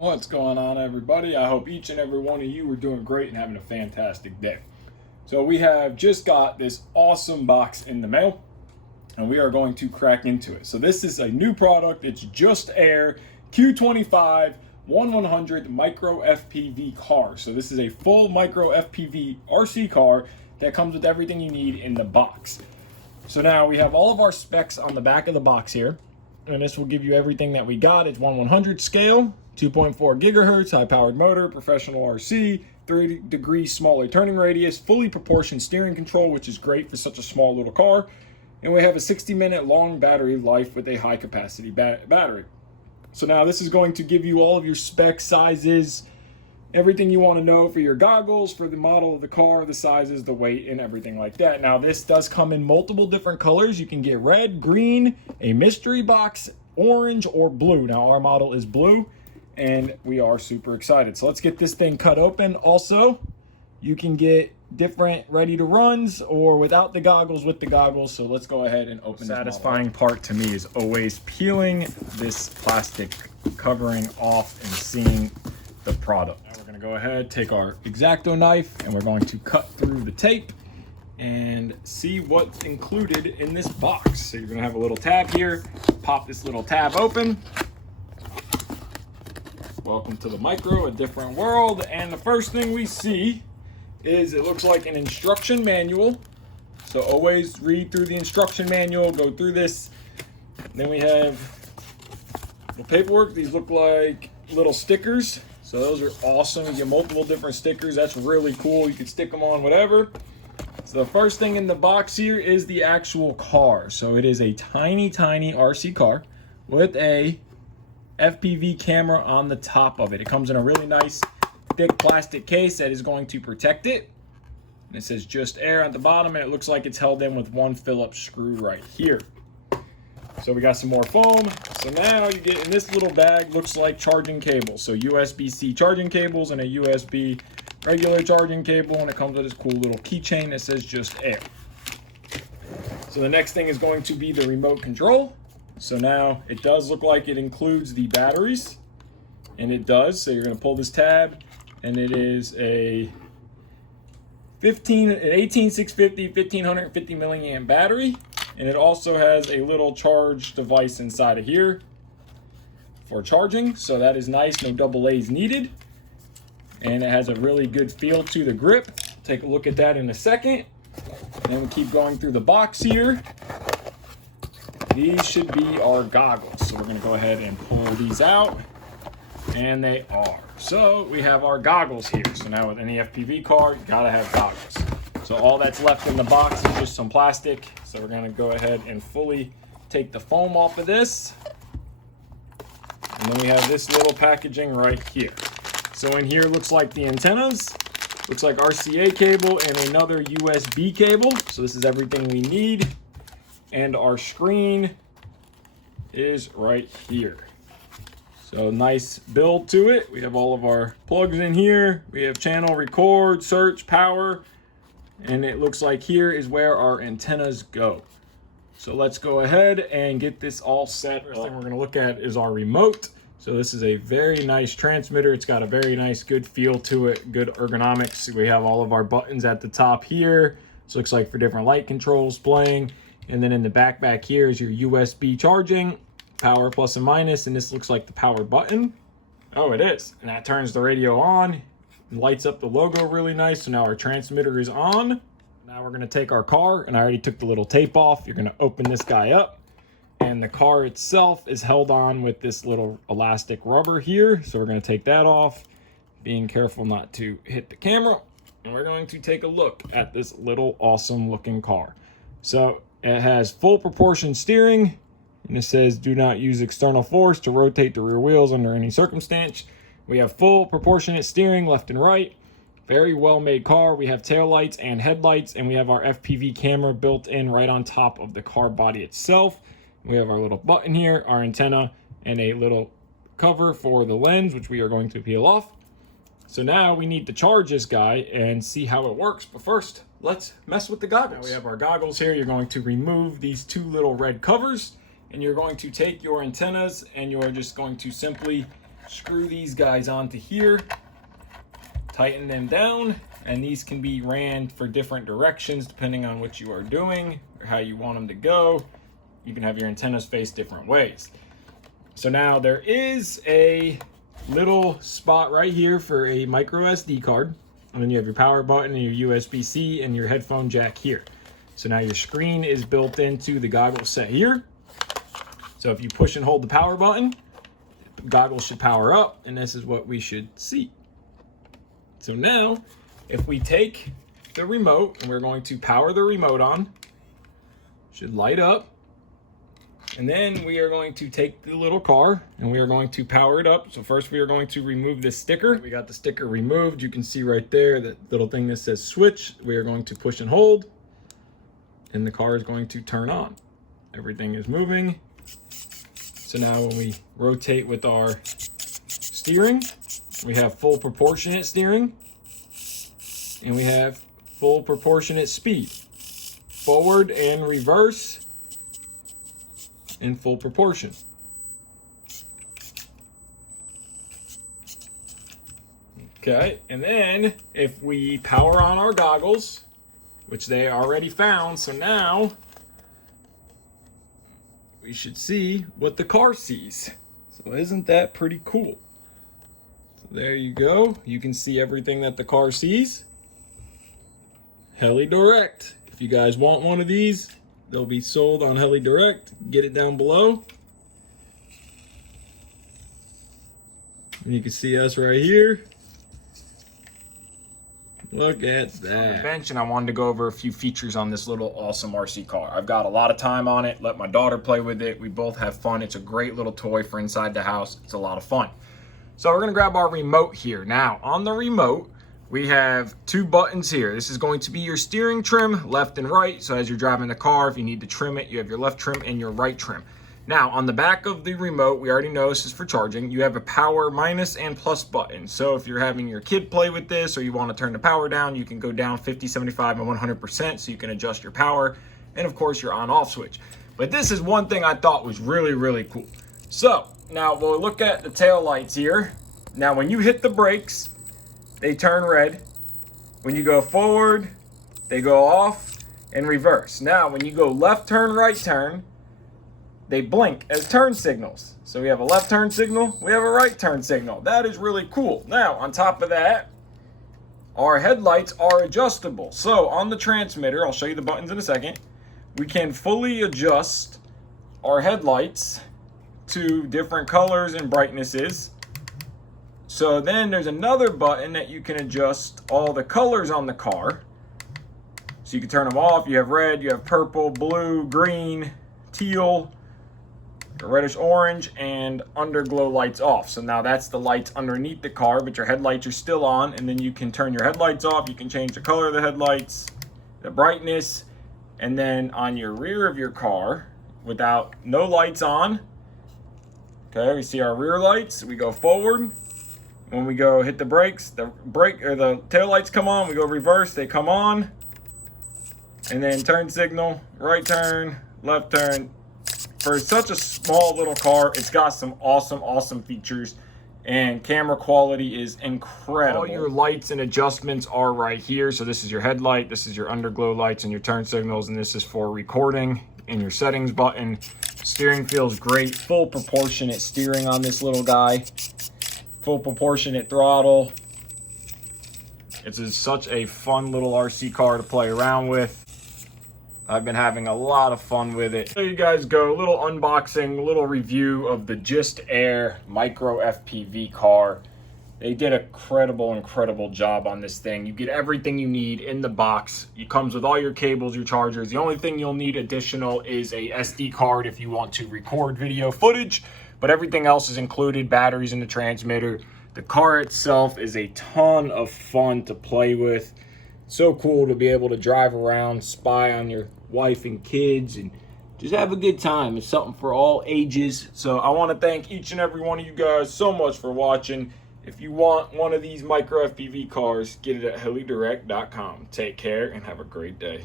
What's going on, everybody? I hope each and every one of you are doing great and having a fantastic day. So we have just got this awesome box in the mail and we are going to crack into it. So this is a new product. It's JustAir Q25 1/100 micro FPV car. So this is a full micro FPV RC car that comes with everything you need in the box. So now we have all of our specs on the back of the box here, and this will give you everything that we got. It's 1/100 scale, 2.4 gigahertz, high-powered motor, professional RC, 30 degrees smaller turning radius, fully proportioned steering control, which is great for such a small little car. And we have a 60-minute long battery life with a high-capacity battery. So now this is going to give you all of your specs, sizes, everything you want to know for your goggles, for the model of the car, the sizes, the weight, and everything like that. Now this does come in multiple different colors. You can get red, green, a mystery box, orange, or blue. Now our model is blue, and we are super excited. So let's get this thing cut open. Also, you can get different ready to runs or without the goggles, with the goggles. So let's go ahead and open this. Satisfying part to me is always peeling this plastic covering off and seeing the product. Now we're going to go ahead, take our X-Acto knife, and we're going to cut through the tape and see what's included in this box. So you're going to have a little tab here. Pop this little tab open. Welcome to the micro, a different world. And the first thing we see is it looks like an instruction manual. So always read through the instruction manual, go through this. Then we have the paperwork. These look like little stickers. So those are awesome. You get multiple different stickers. That's really cool. You can stick them on whatever. So the first thing in the box here is the actual car. So it is a tiny, tiny RC car with a FPV camera on the top of it. It comes in a really nice, thick plastic case that is going to protect it. And it says JustAir at the bottom, and it looks like it's held in with one Phillips screw right here. So we got some more foam. So now you get in this little bag, looks like charging cables. So USB-C charging cables and a USB regular charging cable, and it comes with this cool little keychain that says JustAir. So the next thing is going to be the remote control. So now it does look like it includes the batteries, and it does. So you're going to pull this tab, and it is an 18650 1550 milliamp battery. And it also has a little charge device inside of here for charging. So that is nice, no double A's needed. And it has a really good feel to the grip. Take a look at that in a second. And then we keep going through the box here. These should be our goggles. So we're gonna go ahead and pull these out. And they are. So we have our goggles here. So now with any FPV car, you gotta have goggles. So all that's left in the box is just some plastic. So we're gonna go ahead and fully take the foam off of this. And then we have this little packaging right here. So in here looks like the antennas, looks like RCA cable and another USB cable. So this is everything we need. And our screen is right here. So nice build to it. We have all of our plugs in here. We have channel, record, search, power. And it looks like here is where our antennas go. So let's go ahead and get this all set. First thing we're going to look at is our remote. So this is a very nice transmitter. It's got a very nice, good feel to it, good ergonomics. We have all of our buttons at the top here. This looks like for different light controls playing. And then in the back here is your USB charging, power plus and minus, and this looks like the power button. Oh, it is. And that turns the radio on. Lights up the logo really nice. So now our transmitter is on. Now we're going to take our car, and I already took the little tape off. You're going to open this guy up, and the car itself is held on with this little elastic rubber here. So we're going to take that off, being careful not to hit the camera, and we're going to take a look at this little awesome looking car. So it has full proportion steering, and it says do not use external force to rotate the rear wheels under any circumstance. We have full proportionate steering left and right. Very well made car. We have tail lights and headlights, and we have our FPV camera built in right on top of the car body itself. We have our little button here, our antenna, and a little cover for the lens, which we are going to peel off. So now we need to charge this guy and see how it works. But first, let's mess with the goggles. Now we have our goggles here. You're going to remove these two little red covers, and you're going to take your antennas, and you're just going to simply screw these guys onto here, tighten them down, and these can be ran for different directions depending on what you are doing or how you want them to go. You can have your antennas face different ways. So now there is a little spot right here for a micro SD card, and then you have your power button and your USB-C and your headphone jack here. So now your screen is built into the goggle set here. So if you push and hold the power button, the goggles should power up, and this is what we should see. So now, if we take the remote and we're going to power the remote on, should light up. And then we are going to take the little car and we are going to power it up. So first we are going to remove this sticker. We got the sticker removed. You can see right there, that little thing that says switch. We are going to push and hold, and the car is going to turn on. Everything is moving. So now when we rotate with our steering, we have full proportionate steering, and we have full proportionate speed. Forward and reverse in full proportion. Okay, and then if we power on our goggles, which they already found, so now we should see what the car sees. So isn't that pretty cool? So there you go. You can see everything that the car sees. Heli Direct. If you guys want one of these, they'll be sold on Heli Direct. Get it down below. And you can see us right here. Look at that. Bench, and I wanted to go over a few features on this little awesome RC car. I've got a lot of time on it. Let my daughter play with it. We both have fun. It's a great little toy for inside the house. It's a lot of fun. So we're gonna grab our remote here. Now, on the remote, we have two buttons here. This is going to be your steering trim, left and right. So as you're driving the car, if you need to trim it, you have your left trim and your right trim. Now, on the back of the remote, we already know this is for charging. You have a power minus and plus button. So if you're having your kid play with this, or you want to turn the power down, you can go down 50, 75, and 100%, so you can adjust your power. And of course, your on-off switch. But this is one thing I thought was really, really cool. So now we'll look at the tail lights here. Now, when you hit the brakes, they turn red. When you go forward, they go off and reverse. Now, when you go left turn, right turn, they blink as turn signals. So we have a left turn signal, we have a right turn signal. That is really cool. Now, on top of that, our headlights are adjustable. So on the transmitter, I'll show you the buttons in a second, we can fully adjust our headlights to different colors and brightnesses. So then there's another button that you can adjust all the colors on the car. So you can turn them off. You have red, you have purple, blue, green, teal, reddish orange, and underglow lights off. So now that's the lights underneath the car, but your headlights are still on, and then you can turn your headlights off. You can change the color of the headlights, the brightness, and then on your rear of your car, without no lights on, okay, we see our rear lights. We go forward. When we go hit the brakes, the tail lights come on. We go reverse, they come on, and then turn signal, right turn, left turn. For such a small little car, it's got some awesome features, and camera quality is incredible. All your lights and adjustments are right here. So this is your headlight, this is your underglow lights and your turn signals, and this is for recording and your settings button. Steering feels great, full proportionate steering on this little guy, full proportionate throttle. It's such a fun little RC car to play around with. I've been having a lot of fun with it. There you guys go, a little unboxing, a little review of the JustAir micro FPV car. They did a incredible job on this thing. You get everything you need in the box. It comes with all your cables, your chargers. The only thing you'll need additional is a SD card if you want to record video footage, but everything else is included, batteries in the transmitter. The car itself is a ton of fun to play with. So cool to be able to drive around, spy on your wife and kids, and just have a good time. It's something for all ages. So I want to thank each and every one of you guys so much for watching. If you want one of these micro FPV cars, get it at helidirect.com. Take care and have a great day.